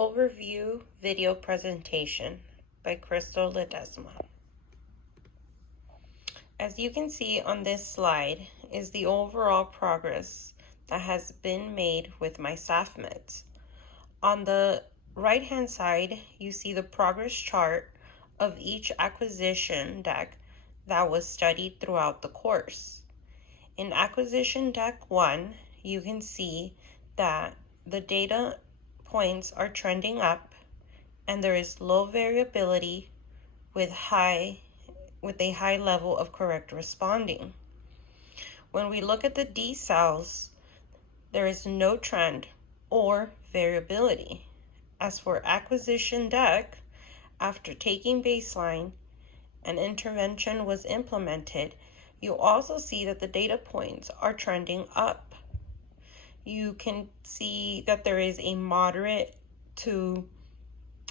Overview Video Presentation by Crystal Ledesma. As you can see on this slide is the overall progress that has been made with my SAFMEDS. On the right-hand side, you see the progress chart of each acquisition deck that was studied throughout the course. In Acquisition Deck 1, you can see that the data points are trending up and there is low variability with a high level of correct responding. When we look at the decels, there is no trend or variability. As for Acquisition Deck, after taking baseline, an intervention was implemented, you also see that the data points are trending up. You can see that there is a moderate to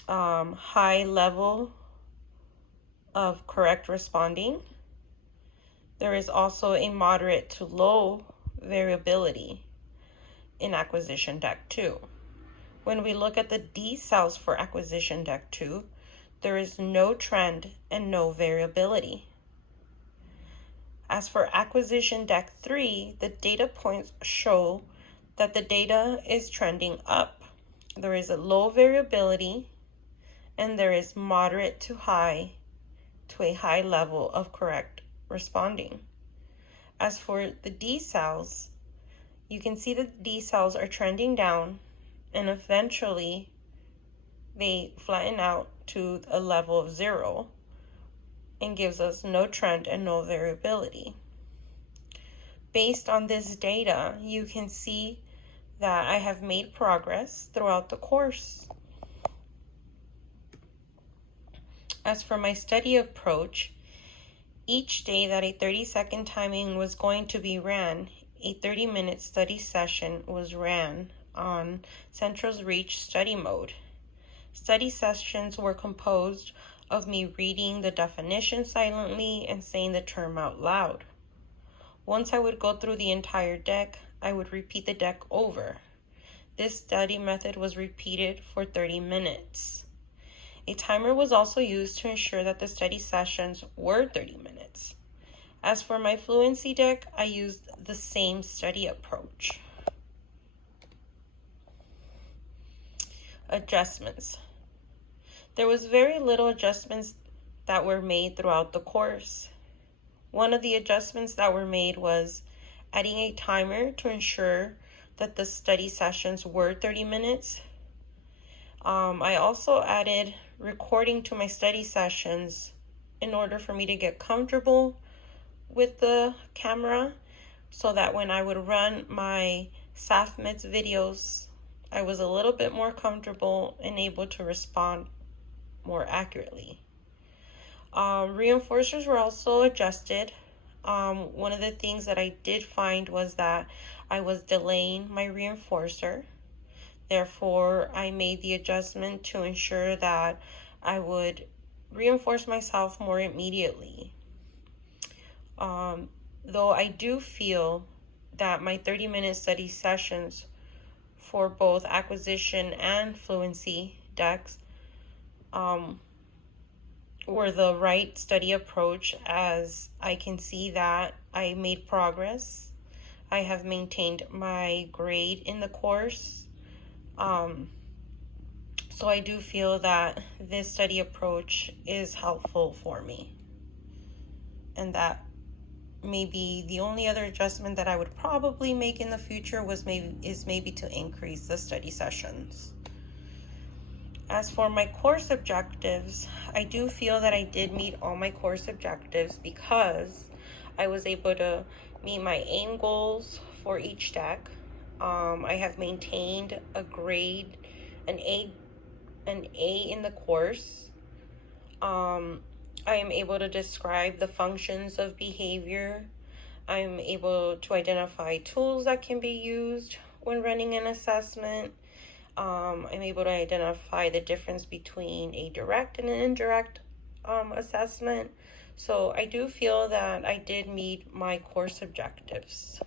high level of correct responding. There is also a moderate to low variability in Acquisition Deck 2. When we look at the decels for Acquisition Deck 2, there is no trend and no variability. As for Acquisition Deck 3, the data points show that the data is trending up. There is a low variability and there is moderate to a high level of correct responding. As for the decels, you can see that the decels are trending down and eventually they flatten out to a level of 0 and gives us no trend and no variability. Based on this data, you can see that I have made progress throughout the course. As for my study approach, each day that a 30-second timing was going to be ran, a 30-minute study session was ran on Central's Reach study mode. Study sessions were composed of me reading the definition silently and saying the term out loud. Once I would go through the entire deck, I would repeat the deck over. This study method was repeated for 30 minutes. A timer was also used to ensure that the study sessions were 30 minutes. As for my fluency deck, I used the same study approach. Adjustments. There was very little adjustments that were made throughout the course. One of the adjustments that were made was adding a timer to ensure that the study sessions were 30 minutes. I also added recording to my study sessions in order for me to get comfortable with the camera so that when I would run my SAFMEDS videos, I was a little bit more comfortable and able to respond more accurately. Reinforcers were also adjusted. One of the things that I did find was that I was delaying my reinforcer. Therefore, I made the adjustment to ensure that I would reinforce myself more immediately. Though I do feel that my 30-minute study sessions for both acquisition and fluency decks were the right study approach, as I can see that I made progress. I have maintained my grade in the course. So I do feel that this study approach is helpful for me. And that maybe the only other adjustment that I would probably make in the future is maybe to increase the study sessions. As for my course objectives, I do feel that I did meet all my course objectives because I was able to meet my aim goals for each deck. I have maintained a grade, an A in the course. I am able to describe the functions of behavior. I am able to identify tools that can be used when running an assessment. I'm able to identify the difference between a direct and an indirect assessment. So I do feel that I did meet my course objectives.